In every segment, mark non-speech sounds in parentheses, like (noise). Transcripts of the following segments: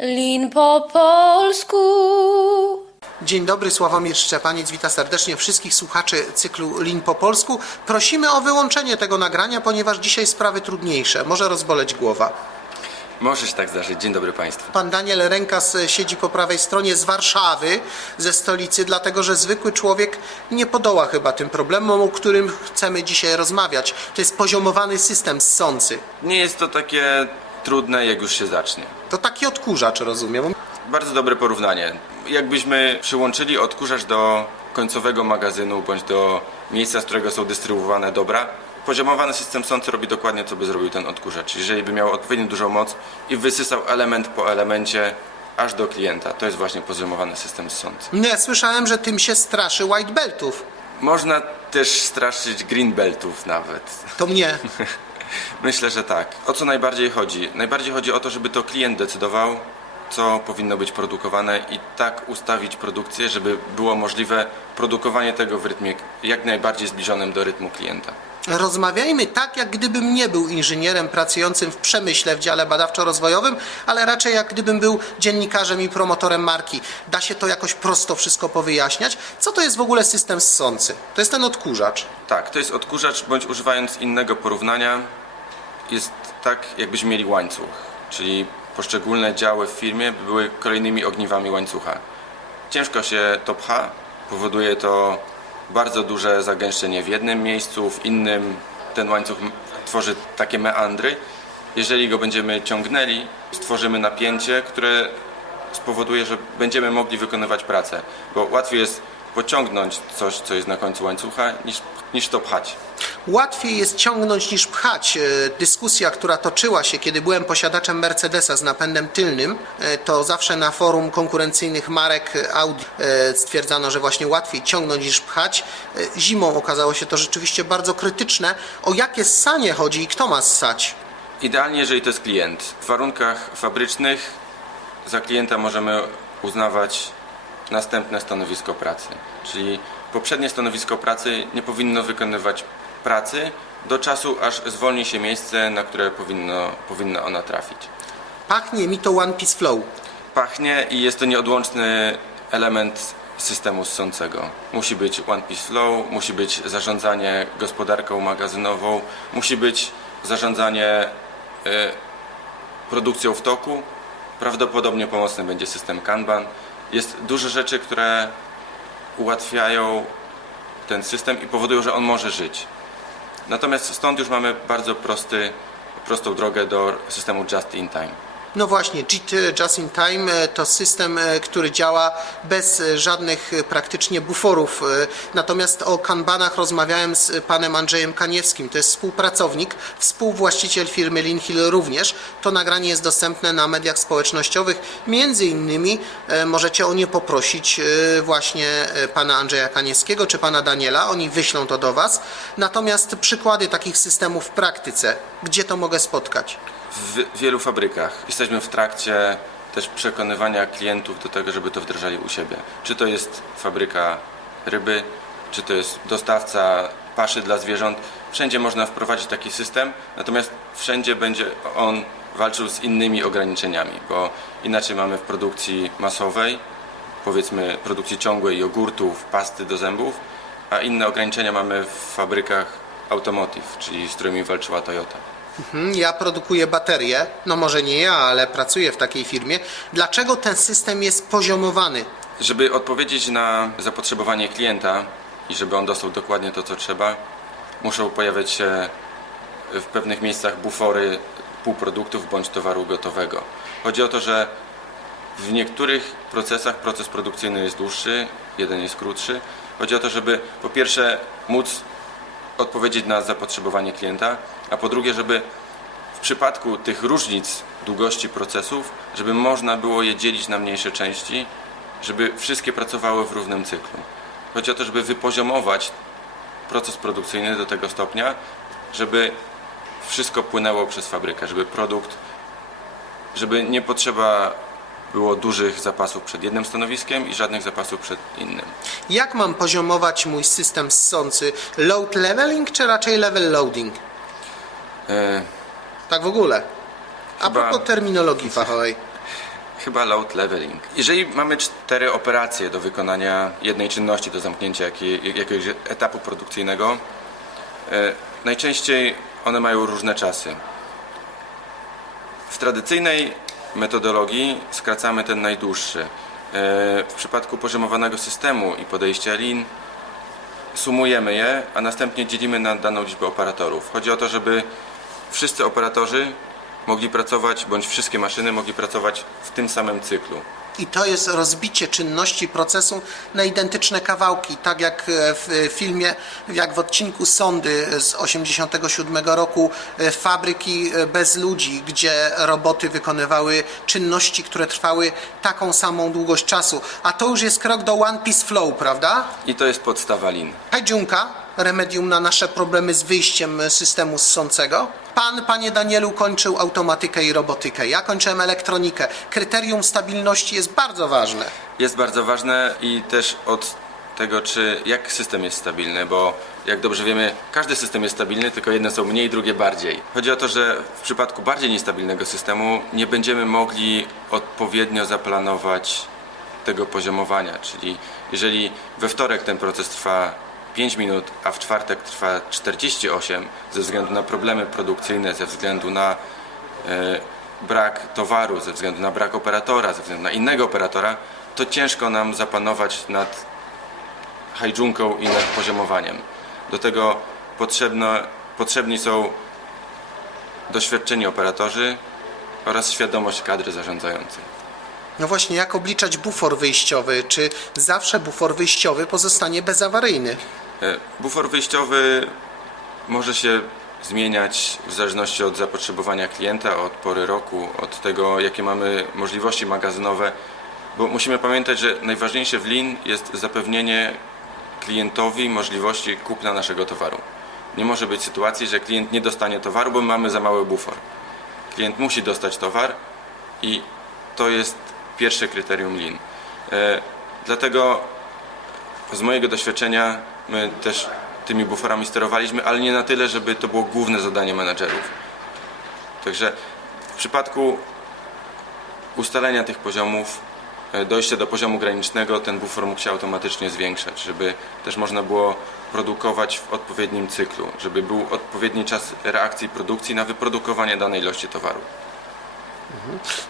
Lin po polsku. Dzień dobry, Sławomir Szczepaniec. Witam serdecznie wszystkich słuchaczy cyklu Lin po polsku. Prosimy o wyłączenie tego nagrania, ponieważ dzisiaj sprawy trudniejsze. Może rozboleć głowa. Może się tak zdarzyć. Dzień dobry Państwu. Pan Daniel Rękas siedzi po prawej stronie z Warszawy, ze stolicy, dlatego że zwykły człowiek nie podoła chyba tym problemom, o którym chcemy dzisiaj rozmawiać. To jest poziomowany system ssący. Nie jest to takie trudne, jak już się zacznie. To taki odkurzacz, rozumiem. Bardzo dobre porównanie. Jakbyśmy przyłączyli odkurzacz do końcowego magazynu bądź do miejsca, z którego są dystrybuowane dobra, poziomowany system sący robi dokładnie to, by zrobił ten odkurzacz. Jeżeli by miał odpowiednio dużą moc i wysysał element po elemencie aż do klienta. To jest właśnie poziomowany system. No ja słyszałem, że tym się straszy white beltów. Można też straszyć green beltów nawet. To mnie. (laughs) Myślę, że tak. O co najbardziej chodzi? Najbardziej chodzi o to, żeby to klient decydował, co powinno być produkowane i tak ustawić produkcję, żeby było możliwe produkowanie tego w rytmie jak najbardziej zbliżonym do rytmu klienta. Rozmawiajmy tak, jak gdybym nie był inżynierem pracującym w przemyśle w dziale badawczo-rozwojowym, ale raczej jak gdybym był dziennikarzem i promotorem marki. Da się to jakoś prosto wszystko powyjaśniać. Co to jest w ogóle system ssący? To jest ten odkurzacz. Tak, to jest odkurzacz, bądź używając innego porównania, jest tak, jakbyśmy mieli łańcuch, czyli poszczególne działy w firmie były kolejnymi ogniwami łańcucha. Ciężko się to pcha, powoduje to bardzo duże zagęszczenie w jednym miejscu, w innym ten łańcuch tworzy takie meandry. Jeżeli go będziemy ciągnęli, stworzymy napięcie, które spowoduje, że będziemy mogli wykonywać pracę, bo łatwiej jest pociągnąć coś, co jest na końcu łańcucha, niż, niż to pchać. Łatwiej jest ciągnąć niż pchać. E, Dyskusja, która toczyła się, kiedy byłem posiadaczem Mercedesa z napędem tylnym, e, to zawsze na forum konkurencyjnych marek Audi e, stwierdzano, że właśnie łatwiej ciągnąć niż pchać. Zimą okazało się to rzeczywiście bardzo krytyczne. O jakie ssanie chodzi i kto ma ssać? Idealnie, jeżeli to jest klient. W warunkach fabrycznych za klienta możemy uznawać następne stanowisko pracy. Czyli poprzednie stanowisko pracy nie powinno wykonywać pracy do czasu, aż zwolni się miejsce, na które powinno, powinna ona trafić. Pachnie mi to One Piece Flow. Pachnie i jest to nieodłączny element systemu ssącego. Musi być One Piece Flow, musi być zarządzanie gospodarką magazynową, musi być zarządzanie e, produkcją w toku. Prawdopodobnie pomocny będzie system Kanban. Jest dużo rzeczy, które ułatwiają ten system i powodują, że on może żyć. Natomiast stąd już mamy bardzo prosty, prostą drogę do systemu Just in Time. No właśnie, JIT Just in Time e, to system, e, który działa bez e, żadnych praktycznie buforów. Natomiast o kanbanach rozmawiałem z panem Andrzejem Kaniewskim. To jest współpracownik, współwłaściciel firmy Linhill również. To nagranie jest dostępne na mediach społecznościowych. Między innymi możecie o nie poprosić właśnie pana Andrzeja Kaniewskiego czy pana Daniela. Oni wyślą to do was. Natomiast przykłady takich systemów w praktyce, gdzie to mogę spotkać? W wielu fabrykach. Jesteśmy w trakcie też przekonywania klientów do tego, żeby to wdrażali u siebie. Czy to jest fabryka ryby, czy to jest dostawca paszy dla zwierząt. Wszędzie można wprowadzić taki system, natomiast wszędzie będzie on walczył z innymi ograniczeniami, bo inaczej mamy w produkcji masowej, powiedzmy produkcji ciągłej jogurtów, pasty do zębów, a inne ograniczenia mamy w fabrykach automotive, czyli z którymi walczyła Toyota. Mhm, Ja produkuję baterie, no może nie ja, ale pracuję w takiej firmie. Dlaczego ten system jest poziomowany? Żeby odpowiedzieć na zapotrzebowanie klienta i żeby on dostał dokładnie to, co trzeba, muszą pojawiać się w pewnych miejscach bufory półproduktów bądź towaru gotowego. Chodzi o to, że w niektórych procesach proces produkcyjny jest dłuższy, jeden jest krótszy. Chodzi o to, żeby po pierwsze móc odpowiedzieć na zapotrzebowanie klienta, a po drugie, żeby w przypadku tych różnic długości procesów, żeby można było je dzielić na mniejsze części, żeby wszystkie pracowały w równym cyklu. Chodzi o to, żeby wypoziomować proces produkcyjny do tego stopnia, żeby wszystko płynęło przez fabrykę, żeby produkt, żeby nie potrzeba było dużych zapasów przed jednym stanowiskiem i żadnych zapasów przed innym. Jak mam poziomować mój system ssący? Load leveling czy raczej level loading? E, Tak w ogóle. A Chyba- propos terminologii fachowej. (laughs) Chyba load leveling. Jeżeli mamy cztery operacje do wykonania jednej czynności, do zamknięcia jakiej, jakiegoś etapu produkcyjnego, e, najczęściej one mają różne czasy. W tradycyjnej metodologii skracamy ten najdłuższy. E, W przypadku poziomowanego systemu i podejścia lin sumujemy je, a następnie dzielimy na daną liczbę operatorów. Chodzi o to, żeby wszyscy operatorzy mogli pracować, bądź wszystkie maszyny mogli pracować w tym samym cyklu. I to jest rozbicie czynności procesu na identyczne kawałki, tak jak e, w filmie, jak w odcinku Sondy z 87 roku e, fabryki e, bez ludzi, gdzie roboty wykonywały czynności, które trwały taką samą długość czasu. A to już jest krok do One Piece Flow, prawda? I to jest podstawa lin. Hajdziunka, remedium na nasze problemy z wyjściem systemu ssącego. Pan, panie Danielu, kończył automatykę i robotykę. Ja kończyłem elektronikę. Kryterium stabilności jest bardzo ważne. Jest bardzo ważne i też od tego, czy jak system jest stabilny, bo jak dobrze wiemy, każdy system jest stabilny, tylko jedne są mniej, drugie bardziej. Chodzi o to, że w przypadku bardziej niestabilnego systemu nie będziemy mogli odpowiednio zaplanować tego poziomowania, czyli jeżeli we wtorek ten proces trwa 5 minut, a w czwartek trwa 48 ze względu na problemy produkcyjne, ze względu na e, brak towaru, ze względu na brak operatora, ze względu na innego operatora, to ciężko nam zapanować nad hajdżunką i nad poziomowaniem. Do tego potrzebne, potrzebni są doświadczeni operatorzy oraz świadomość kadry zarządzającej. No właśnie, jak obliczać bufor wyjściowy? Czy zawsze bufor wyjściowy pozostanie bezawaryjny? E, Bufor wyjściowy może się zmieniać w zależności od zapotrzebowania klienta, od pory roku, od tego, jakie mamy możliwości magazynowe, bo musimy pamiętać, że najważniejsze w Lean jest zapewnienie klientowi możliwości kupna naszego towaru. Nie może być sytuacji, że klient nie dostanie towaru, bo mamy za mały bufor. Klient musi dostać towar i to jest pierwsze kryterium Lean. E, Dlatego z mojego doświadczenia my też tymi buforami sterowaliśmy, ale nie na tyle, żeby to było główne zadanie menedżerów. Także w przypadku ustalenia tych poziomów, e, dojścia do poziomu granicznego, ten bufor mógł się automatycznie zwiększać, żeby też można było produkować w odpowiednim cyklu, żeby był odpowiedni czas reakcji produkcji na wyprodukowanie danej ilości towaru.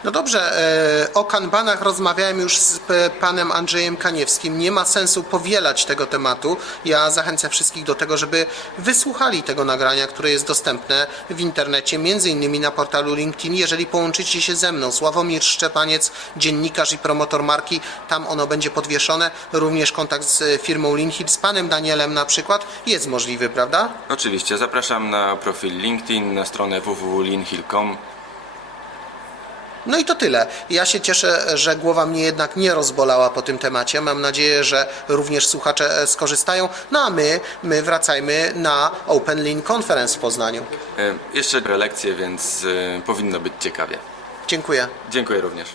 No dobrze, e, o kanbanach rozmawiałem już z panem Andrzejem Kaniewskim. Nie ma sensu powielać tego tematu. Ja zachęcam wszystkich do tego, żeby wysłuchali tego nagrania, które jest dostępne w internecie, między innymi na portalu LinkedIn. Jeżeli połączycie się ze mną, Sławomir Szczepaniec, dziennikarz i promotor marki, tam ono będzie podwieszone. Również kontakt z firmą Linhill, z panem Danielem na przykład jest możliwy, prawda? Oczywiście, zapraszam na profil LinkedIn, na stronę www.linhill.com. No i to tyle. Ja się cieszę, że głowa mnie jednak nie rozbolała po tym temacie. Mam nadzieję, że również słuchacze e, skorzystają. No a my, my wracajmy na Open Lean Conference w Poznaniu. E, Jeszcze prelekcje, więc e, powinno być ciekawie. Dziękuję. Dziękuję również.